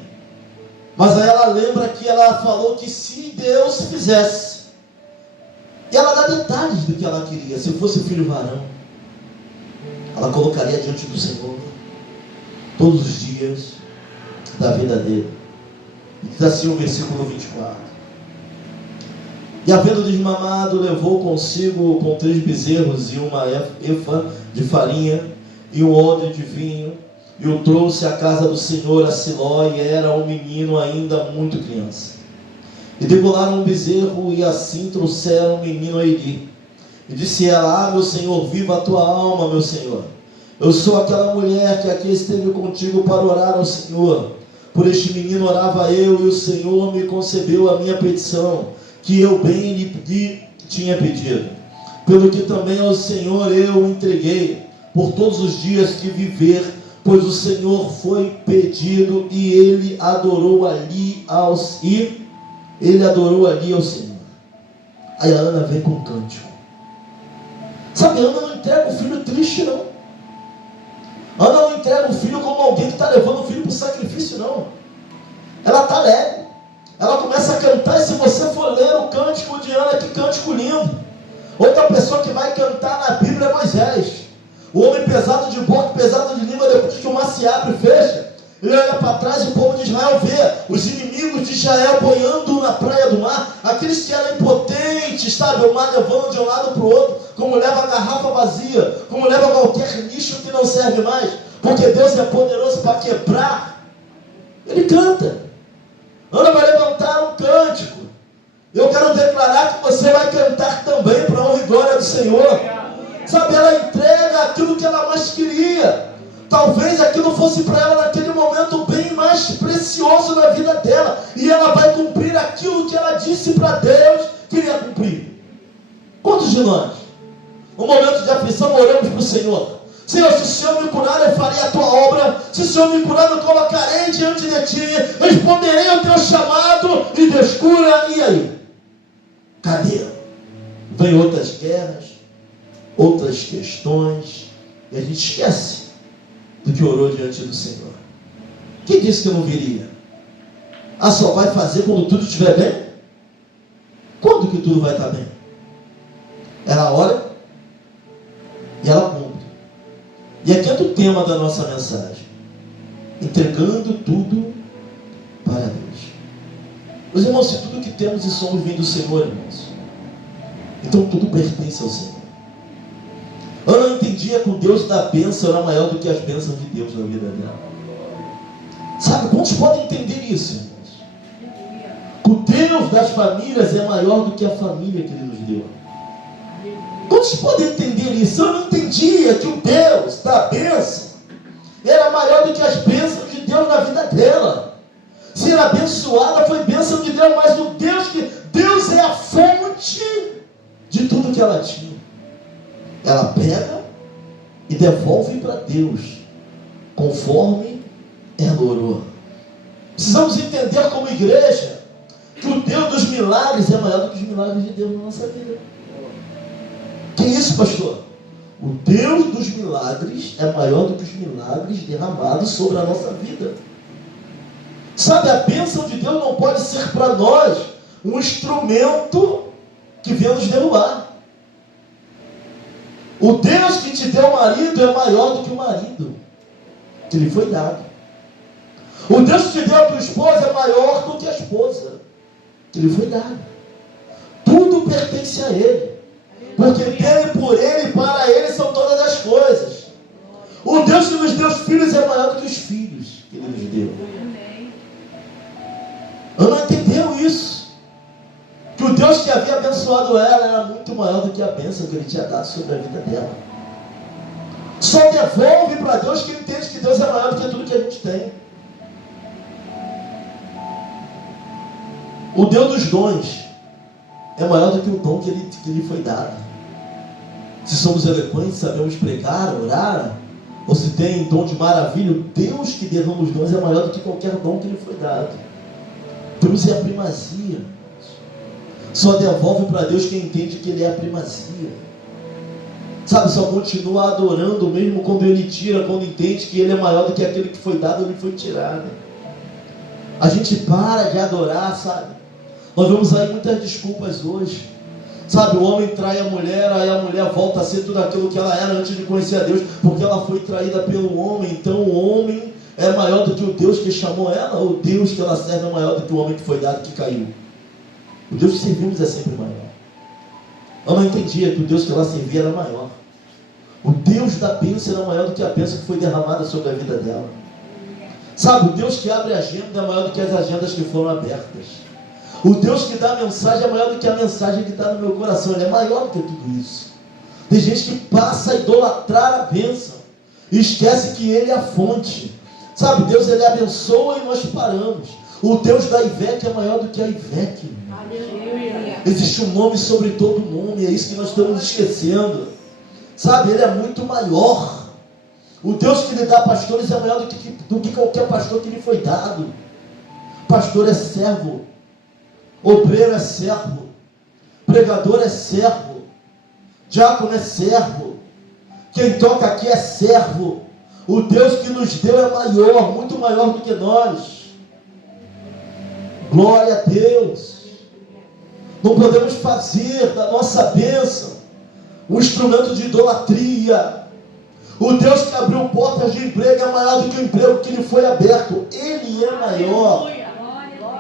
Mas aí ela lembra que ela falou que se Deus fizesse. E ela dá detalhes do que ela queria. Se fosse filho varão, ela colocaria diante do Senhor todos os dias da vida dele. E diz assim o versículo 24. E havendo desmamado, levou consigo com 3 bezerros e uma efa de farinha e um odre de vinho, e o trouxe à casa do Senhor a Siló, e era um menino ainda muito criança. E degolaram um bezerro, e assim trouxeram o menino a Eli. E disse ela: meu Senhor, viva a tua alma, meu Senhor. Eu sou aquela mulher que aqui esteve contigo para orar ao Senhor. Por este menino orava eu, e o Senhor me concebeu a minha petição, que eu bem lhe tinha pedido. Pelo que também ao Senhor eu o entreguei, por todos os dias que viver, pois o Senhor foi pedido, e ele adorou ali ao Senhor. Aí a Ana vem com um cântico. Sabe, Ana não entrega o filho triste, não. Ana não entrega o filho como alguém que está levando o filho para o sacrifício, não. Ela está alegre. Ela começa a cantar, e se você for ler o cântico de Ana, que cântico lindo. Outra pessoa que vai cantar na Bíblia é Moisés. O homem pesado de boca, pesado de língua, depois que o mar se abre e fecha, ele olha para trás e o povo de Israel vê os inimigos de Israel boiando na praia do mar, aqueles que eram impotentes, sabe, o mar levando de um lado para o outro, como leva a garrafa vazia, como leva qualquer lixo que não serve mais, porque Deus é poderoso para quebrar. Ele canta. Ana vai levantar um cântico. Eu quero declarar que você vai cantar também para a honra e glória do Senhor. Sabe, ela entrega aquilo que ela mais queria. Talvez aquilo fosse para ela naquele momento bem mais precioso na vida dela. E ela vai cumprir aquilo que ela disse para Deus que iria cumprir. Quantos de nós, no momento de aflição, oramos para o Senhor? Senhor, se o Senhor me curar, eu farei a tua obra. Se o Senhor me curar, eu colocarei diante de ti. Responderei ao teu chamado. E Deus cura. E aí? Cadê? Vem outras guerras, outras questões, e a gente esquece do que orou diante do Senhor. Quem disse que eu não viria? Ah, só vai fazer quando tudo estiver bem? Quando que tudo vai estar bem? Ela ora e ela cumpre. E aqui é o tema da nossa mensagem: entregando tudo para Deus. Meus irmãos, se tudo que temos e somos vem do Senhor, irmãos, então tudo pertence ao Senhor. Ana entendia que o Deus da bênção era maior do que as bênçãos de Deus na vida dela. Sabe, quantos podem entender isso, irmãos? O Deus das famílias é maior do que a família que Ele nos deu. Quantos podem entender isso? Eu não entendia que o Deus da bênção era maior do que as bênçãos de Deus na vida dela. Ser abençoada foi bênção de Deus, mas o Deus é a fonte de tudo que ela tinha. Ela pega e devolve para Deus, conforme ela orou. Precisamos entender como igreja que o Deus dos milagres é maior do que os milagres de Deus na nossa vida. Que isso, pastor? O Deus dos milagres é maior do que os milagres derramados sobre a nossa vida. Sabe, a bênção de Deus não pode ser para nós um instrumento que venha nos derrubar. O Deus que te deu marido é maior do que o marido que lhe foi dado. O Deus que te deu a tua esposa é maior do que a esposa que lhe foi dada. Tudo pertence a Ele, porque dele, por Ele e para Ele são todas as coisas. O Deus que nos deu os filhos é maior do que os filhos que Ele nos deu. Ana entendeu isso, que o Deus que havia abençoado ela era muito maior do que a bênção que Ele tinha dado sobre a vida dela. Só devolve para Deus quem entende que Deus é maior do que tudo que a gente tem. O Deus dos dons é maior do que o dom que lhe foi dado. Se somos eloquentes, sabemos pregar, orar, ou se tem dom de maravilha, o Deus que derrama os dons é maior do que qualquer dom que lhe foi dado. Deus é a primazia. Só devolve para Deus quem entende que Ele é a primazia. Sabe, só continua adorando mesmo quando Ele tira, quando entende que Ele é maior do que aquele que foi dado ou lhe foi tirado. A gente para de adorar, sabe? Nós vemos aí muitas desculpas hoje. Sabe, o homem trai a mulher, aí a mulher volta a ser tudo aquilo que ela era antes de conhecer a Deus, porque ela foi traída pelo homem. Então o homem é maior do que o Deus que chamou ela, ou o Deus que ela serve é maior do que o homem que foi dado, que caiu. O Deus que servimos é sempre maior. Ela não entendia que o Deus que ela servia era maior. O Deus da bênção era maior do que a bênção que foi derramada sobre a vida dela. Sabe, o Deus que abre a agenda é maior do que as agendas que foram abertas. O Deus que dá a mensagem é maior do que a mensagem que está no meu coração. Ele é maior do que tudo isso. Tem gente que passa a idolatrar a bênção e esquece que Ele é a fonte. Sabe, Deus, Ele abençoa e nós paramos. O Deus da IVEC é maior do que a IVEC. Existe um nome sobre todo nome, é isso que nós estamos esquecendo. Sabe, Ele é muito maior. O Deus que lhe dá pastores é maior do que qualquer pastor que lhe foi dado. Pastor é servo, obreiro é servo, pregador é servo, diácono é servo, quem toca aqui é servo. O Deus que nos deu é maior, muito maior do que nós. Glória a Deus. Não podemos fazer da nossa bênção um instrumento de idolatria. O Deus que abriu portas de emprego é maior do que o emprego que lhe foi aberto. Ele é maior.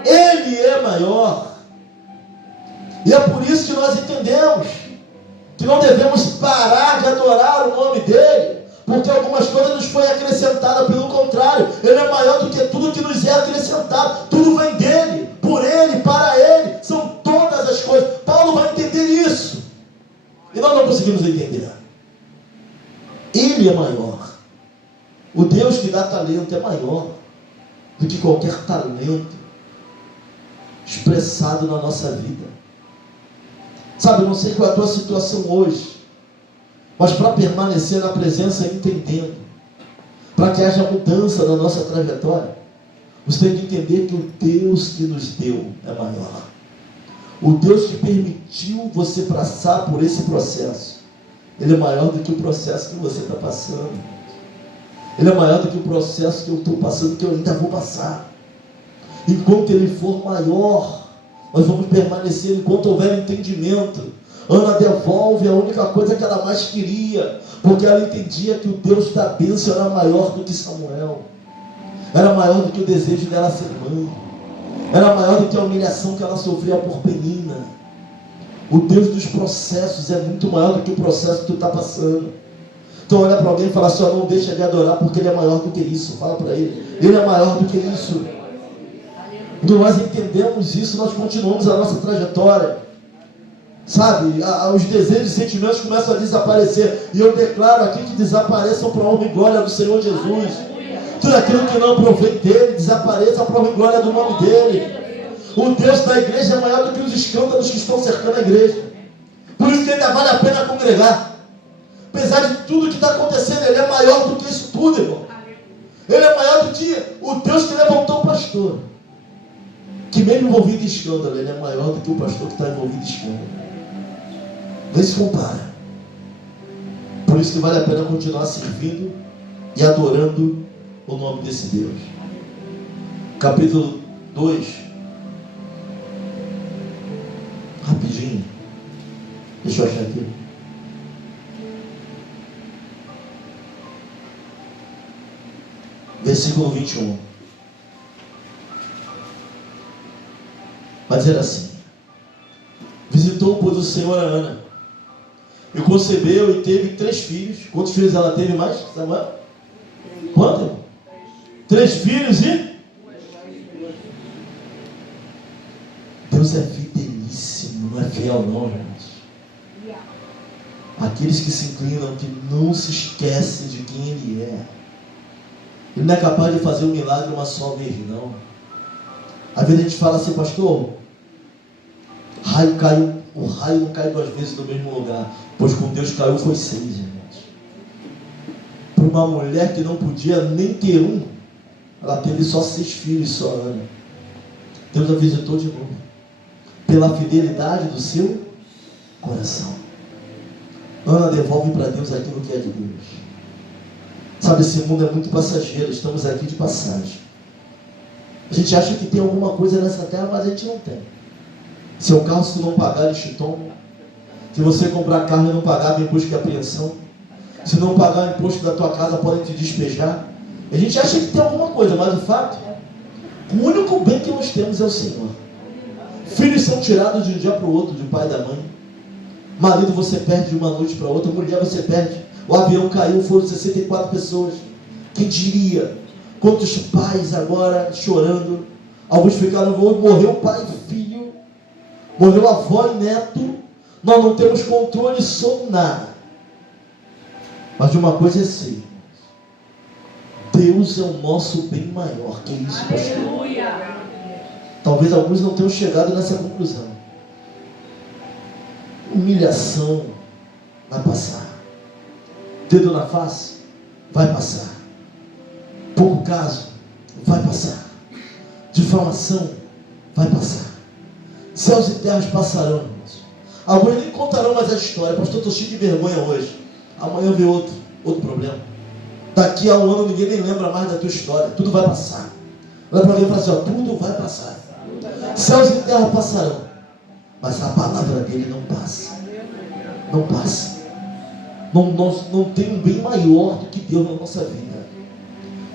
Ele é maior. E é por isso que nós entendemos que não devemos parar de adorar o nome dele, porque algumas coisas nos foi acrescentada. Pelo contrário, ele é maior do que tudo que nos é acrescentado. Tudo vem dele, por ele, para ele. São todas as coisas. Paulo vai entender isso e nós não conseguimos entender. Ele é maior. O Deus que dá talento é maior do que qualquer talento expressado na nossa vida. Sabe, eu não sei qual é a tua situação hoje, mas para permanecer na presença entendendo, para que haja mudança na nossa trajetória, você tem que entender que o Deus que nos deu é maior. O Deus que permitiu você passar por esse processo, Ele é maior do que o processo que você está passando. Ele é maior do que o processo que eu estou passando, que eu ainda vou passar. Enquanto Ele for maior, nós vamos permanecer. Enquanto houver entendimento, Ana devolve a única coisa que ela mais queria, porque ela entendia que o Deus da bênção era maior do que Samuel, era maior do que o desejo dela ser mãe, era maior do que a humilhação que ela sofria por Penina. O Deus dos processos é muito maior do que o processo que tu está passando. Então olha para alguém e fala assim: não deixa de adorar, porque Ele é maior do que isso. Fala para ele: Ele é maior do que isso. Quando nós entendemos isso, nós continuamos a nossa trajetória. Sabe, os desejos e sentimentos começam a desaparecer. E eu declaro aqui que desapareçam para a honra e glória do Senhor Jesus. Tudo aquilo que não provém dele, desapareça para a honra e glória do nome dele. O Deus da igreja é maior do que os escândalos que estão cercando a igreja. Por isso que ainda vale a pena congregar. Apesar de tudo que está acontecendo, Ele é maior do que isso tudo, irmão. Ele é maior do que o Deus que levantou o pastor, que mesmo envolvido em escândalo, Ele é maior do que o pastor que está envolvido em escândalo. Nem se compara. Por isso que vale a pena continuar servindo e adorando o nome desse Deus. Capítulo 2. Rapidinho. Deixa eu achar aqui. Versículo 21. Vai dizer assim: visitou, pois, o Senhor a Ana, e concebeu e teve 3 filhos. Quantos filhos ela teve mais, Samuel? Quanto? 3 filhos e? Deus é fidelíssimo, não é fiel não, gente. Aqueles que se inclinam, que não se esquecem de quem Ele é. Ele não é capaz de fazer um milagre uma só vez, não. Às vezes a gente fala assim: pastor, O raio não cai 2 vezes no mesmo lugar, pois com Deus caiu foi 6, irmãos. Para uma mulher que não podia nem ter um, ela teve só 6 filhos, só Ana. Deus a visitou de novo, pela fidelidade do seu coração. Ana devolve para Deus aquilo que é de Deus. Sabe, esse mundo é muito passageiro, estamos aqui de passagem. A gente acha que tem alguma coisa nessa terra, mas a gente não tem. Seu carro, se tu não pagar, eles te tomam. Se você comprar carro e não pagar, vem busca e apreensão. Se não pagar o imposto da tua casa, podem te despejar. A gente acha que tem alguma coisa, mas o fato, o único bem que nós temos é o Senhor. Filhos são tirados de um dia para o outro, do pai e da mãe. Marido você perde de uma noite para outra, mulher você perde. O avião caiu, foram 64 pessoas. Quem diria? Quantos pais agora chorando. Alguns ficaram, morreu pai e filho, morreu avó e neto. Nós não temos controle sobre nada. Mas de uma coisa é certa: Deus é o nosso bem maior. Que isso, pastor? Aleluia. Talvez alguns não tenham chegado nessa conclusão. Humilhação vai passar. Dedo na face vai passar. Pouco caso vai passar. Difamação vai passar. Céus e terras passarão, irmãos. Alguns nem contarão mais a história. Pastor, estou cheio de vergonha hoje. Amanhã vem outro problema. Daqui a um ano ninguém nem lembra mais da tua história. Tudo vai passar. Olha para alguém e fala assim, ó, tudo vai passar. Céus e terra passarão, mas a palavra dele não passa. Não passa. Não tem um bem maior do que Deus na nossa vida.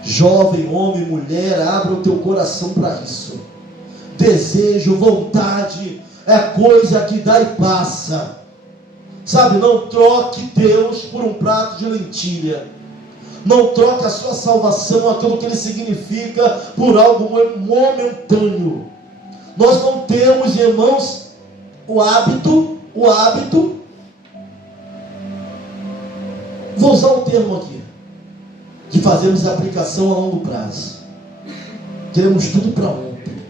Jovem, homem, mulher, abra o teu coração para isso. Desejo, vontade, é coisa que dá e passa. Sabe, não troque Deus por um prato de lentilha. Não troque a sua salvação, aquilo que ele significa, por algo momentâneo. Nós não temos, irmãos, o hábito, vou usar o termo aqui, de fazermos aplicação a longo prazo. Queremos tudo para ontem.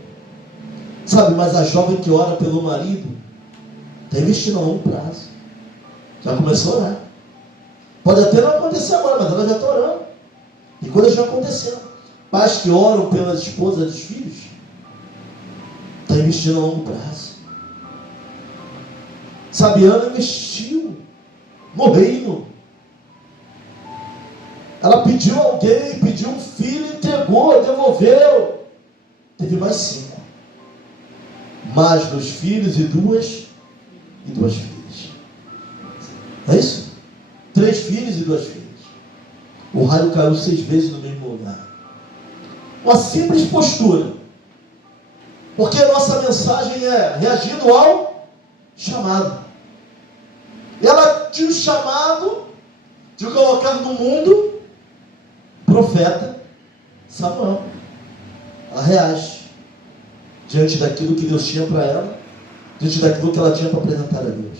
Sabe, mas a jovem que ora pelo marido, está investindo a longo prazo. Já começou a orar. Pode até não acontecer agora, mas ela já está orando. E coisas já aconteceram. Pais que oram pelas esposas dos filhos, está investindo a longo prazo. Sabe, Ana investiu no reino. Ela pediu alguém, pediu um filho, entregou, devolveu. Teve mais 5. Mais 2 filhos e duas filhas. É isso? 3 filhos e 2 filhas. O raio caiu 6 vezes no mesmo lugar. Uma simples postura. Porque a nossa mensagem é reagindo ao chamado. Ela tinha o chamado de colocar no mundo profeta Samuel. Ela reage diante daquilo que Deus tinha para ela, diante daquilo que ela tinha para apresentar a Deus.